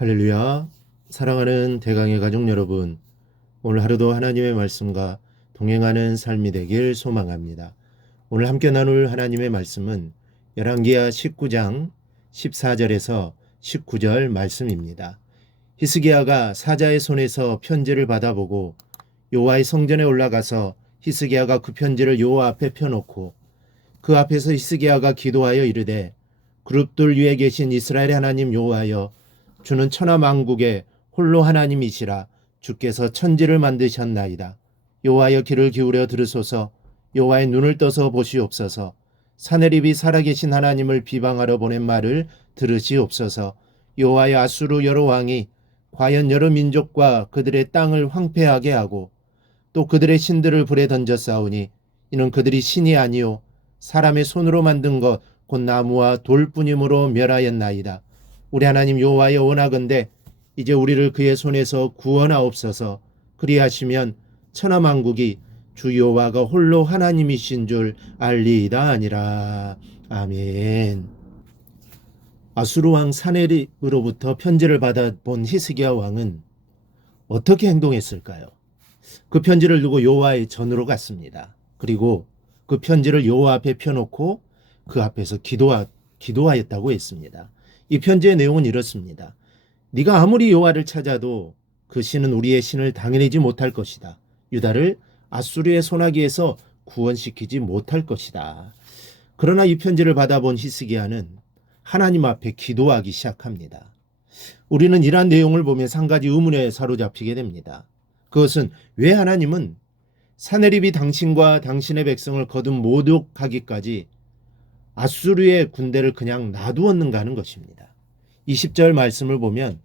할렐루야. 사랑하는 대강의 가족 여러분, 오늘 하루도 하나님의 말씀과 동행하는 삶이 되길 소망합니다. 오늘 함께 나눌 하나님의 말씀은 열왕기하 19장 14절에서 19절 말씀입니다. 히스기야가 사자의 손에서 편지를 받아보고 여호와의 성전에 올라가서 히스기야가 그 편지를 여호와 앞에 펴놓고 그 앞에서 히스기야가 기도하여 이르되, 그룹들 위에 계신 이스라엘의 하나님 여호와여, 주는 천하만국의 홀로 하나님이시라. 주께서 천지를 만드셨나이다. 여호와여, 귀를 기울여 들으소서. 여호와의 눈을 떠서 보시옵소서. 사내립이 살아계신 하나님을 비방하러 보낸 말을 들으시옵소서. 여호와여, 아수르 여러 왕이 과연 여러 민족과 그들의 땅을 황폐하게 하고 또 그들의 신들을 불에 던져 싸우니, 이는 그들이 신이 아니요 사람의 손으로 만든 것 곧 나무와 돌뿐이므로 멸하였나이다. 우리 하나님 여호와여, 원하건대 이제 우리를 그의 손에서 구원하옵소서. 그리하시면 천하만국이 주 여호와가 홀로 하나님이신 줄 알리이다 아니라. 아멘. 아수르 왕 사네립으로부터 편지를 받아본 히스기야 왕은 어떻게 행동했을까요? 그 편지를 두고 여호와의 전으로 갔습니다. 그리고 그 편지를 여호와 앞에 펴놓고 그 앞에서 기도하였다고 했습니다. 이 편지의 내용은 이렇습니다. 네가 아무리 여호와를 찾아도 그 신은 우리의 신을 당해내지 못할 것이다. 유다를 아수르의 손아귀에서 구원시키지 못할 것이다. 그러나 이 편지를 받아본 히스기야는 하나님 앞에 기도하기 시작합니다. 우리는 이러한 내용을 보면서 한 가지 의문에 사로잡히게 됩니다. 그것은 왜 하나님은 사네립이 당신과 당신의 백성을 거듭 모독하기까지 아수르의 군대를 그냥 놔두었는가 하는 것입니다. 20절 말씀을 보면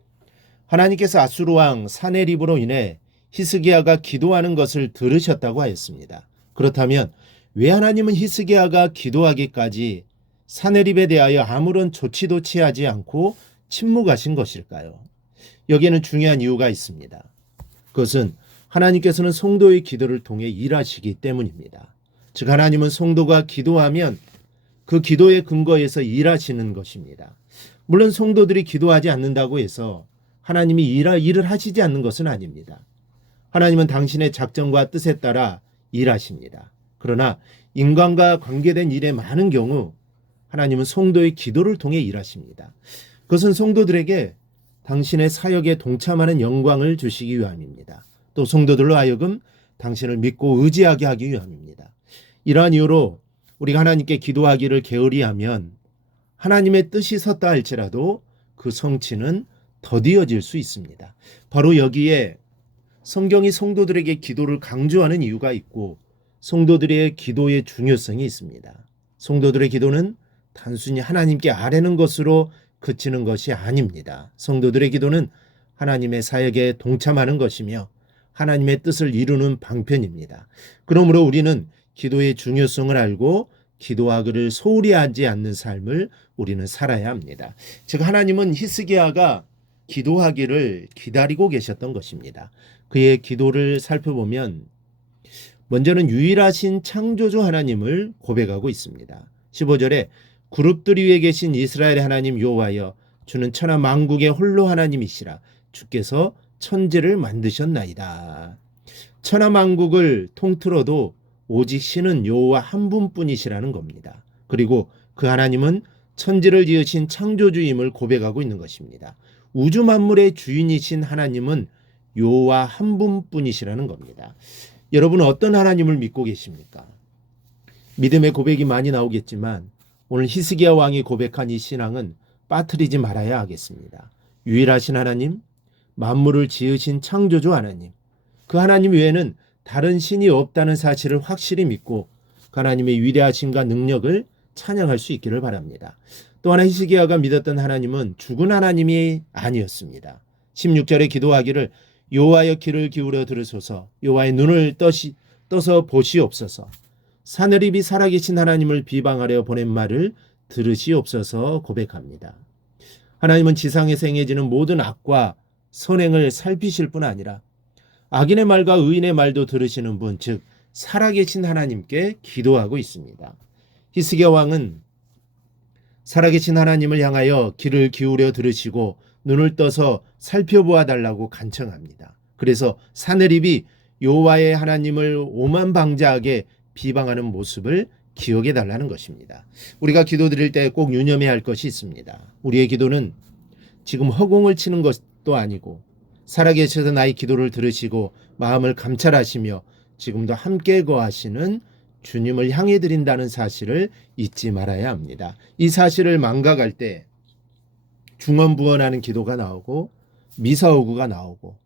하나님께서 아수르 왕 사네립으로 인해 히스기야가 기도하는 것을 들으셨다고 하였습니다. 그렇다면 왜 하나님은 히스기야가 기도하기까지 사네립에 대하여 아무런 조치도 취하지 않고 침묵하신 것일까요? 여기에는 중요한 이유가 있습니다. 그것은 하나님께서는 성도의 기도를 통해 일하시기 때문입니다. 즉, 하나님은 성도가 기도하면 그 기도의 근거에서 일하시는 것입니다. 물론 성도들이 기도하지 않는다고 해서 하나님이 일을 하시지 않는 것은 아닙니다. 하나님은 당신의 작정과 뜻에 따라 일하십니다. 그러나 인간과 관계된 일의 많은 경우 하나님은 성도의 기도를 통해 일하십니다. 그것은 성도들에게 당신의 사역에 동참하는 영광을 주시기 위함입니다. 또 성도들로 하여금 당신을 믿고 의지하게 하기 위함입니다. 이러한 이유로 우리가 하나님께 기도하기를 게으리하면 하나님의 뜻이 섰다 할지라도 그 성취는 더디어질 수 있습니다. 바로 여기에 성경이 성도들에게 기도를 강조하는 이유가 있고 성도들의 기도의 중요성이 있습니다. 성도들의 기도는 단순히 하나님께 아뢰는 것으로 그치는 것이 아닙니다. 성도들의 기도는 하나님의 사역에 동참하는 것이며 하나님의 뜻을 이루는 방편입니다. 그러므로 우리는 기도의 중요성을 알고 기도하기를 소홀히 하지 않는 삶을 우리는 살아야 합니다. 즉, 하나님은 히스기야가 기도하기를 기다리고 계셨던 것입니다. 그의 기도를 살펴보면 먼저는 유일하신 창조주 하나님을 고백하고 있습니다. 15절에 그룹들 위에 계신 이스라엘의 하나님 여호와여, 주는 천하 만국의 홀로 하나님이시라. 주께서 천지를 만드셨나이다. 천하 만국을 통틀어도 오직 신은 여호와 한 분뿐이시라는 겁니다. 그리고 그 하나님은 천지를 지으신 창조주임을 고백하고 있는 것입니다. 우주 만물의 주인이신 하나님은 여호와 한 분뿐이시라는 겁니다. 여러분은 어떤 하나님을 믿고 계십니까? 믿음의 고백이 많이 나오겠지만 오늘 히스기야 왕이 고백한 이 신앙은 빠뜨리지 말아야 하겠습니다. 유일하신 하나님, 만물을 지으신 창조주 하나님, 그 하나님 외에는 다른 신이 없다는 사실을 확실히 믿고 그 하나님의 위대하심과 능력을 찬양할 수 있기를 바랍니다. 또 하나 히스기야가 믿었던 하나님은 죽은 하나님이 아니었습니다. 16절에 기도하기를 여호와여, 귀를 기울여 들으소서. 여호와의 눈을 떠서 보시옵소서. 사내립이 살아계신 하나님을 비방하려 보낸 말을 들으시옵소서 고백합니다. 하나님은 지상에서 행해지는 모든 악과 선행을 살피실 뿐 아니라 악인의 말과 의인의 말도 들으시는 분, 즉 살아계신 하나님께 기도하고 있습니다. 히스기야 왕은 살아계신 하나님을 향하여 귀를 기울여 들으시고 눈을 떠서 살펴보아 달라고 간청합니다. 그래서 사내립이 여호와의 하나님을 오만방자하게 비방하는 모습을 기억해 달라는 것입니다. 우리가 기도드릴 때 꼭 유념해야 할 것이 있습니다. 우리의 기도는 지금 허공을 치는 것도 아니고 살아계셔서 나의 기도를 들으시고 마음을 감찰하시며 지금도 함께 거하시는 주님을 향해 드린다는 사실을 잊지 말아야 합니다. 이 사실을 망각할 때 중언부언하는 기도가 나오고 미사오구가 나오고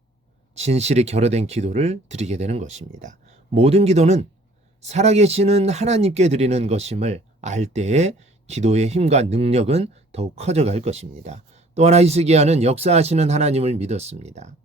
진실이 결여된 기도를 드리게 되는 것입니다. 모든 기도는 살아계시는 하나님께 드리는 것임을 알 때에 기도의 힘과 능력은 더욱 커져갈 것입니다. 또 하나 히스기야는 역사하시는 하나님을 믿었습니다.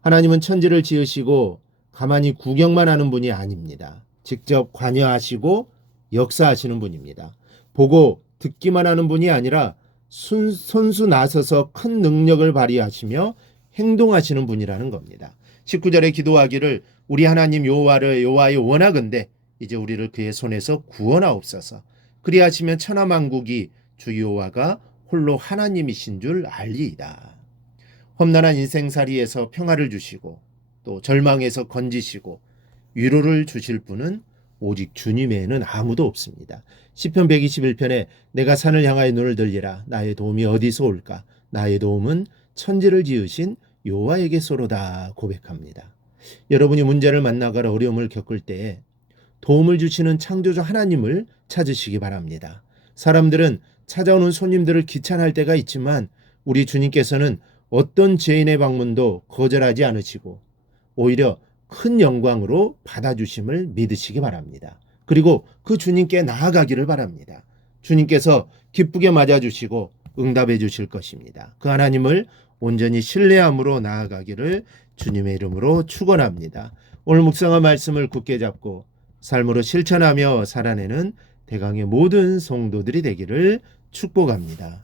하나님은 천지를 지으시고 가만히 구경만 하는 분이 아닙니다. 직접 관여하시고 역사하시는 분입니다. 보고 듣기만 하는 분이 아니라 손수 나서서 큰 능력을 발휘하시며 행동하시는 분이라는 겁니다. 19절에 기도하기를 우리 하나님 여호와의 원하건대 이제 우리를 그의 손에서 구원하옵소서. 그리하시면 천하만국이 주 여호와가 홀로 하나님이신 줄 알리이다. 험난한 인생살이에서 평화를 주시고 또 절망에서 건지시고 위로를 주실 분은 오직 주님 외에는 아무도 없습니다. 시편 121편에 내가 산을 향하여 눈을 들리라. 나의 도움이 어디서 올까? 나의 도움은 천지를 지으신 여호와에게서로다 고백합니다. 여러분이 문제를 만나거나 어려움을 겪을 때에 도움을 주시는 창조주 하나님을 찾으시기 바랍니다. 사람들은 찾아오는 손님들을 귀찮아할 때가 있지만 우리 주님께서는 어떤 죄인의 방문도 거절하지 않으시고 오히려 큰 영광으로 받아주심을 믿으시기 바랍니다. 그리고 그 주님께 나아가기를 바랍니다. 주님께서 기쁘게 맞아주시고 응답해 주실 것입니다. 그 하나님을 온전히 신뢰함으로 나아가기를 주님의 이름으로 축원합니다. 오늘 묵상한 말씀을 굳게 잡고 삶으로 실천하며 살아내는 대강의 모든 성도들이 되기를 축복합니다.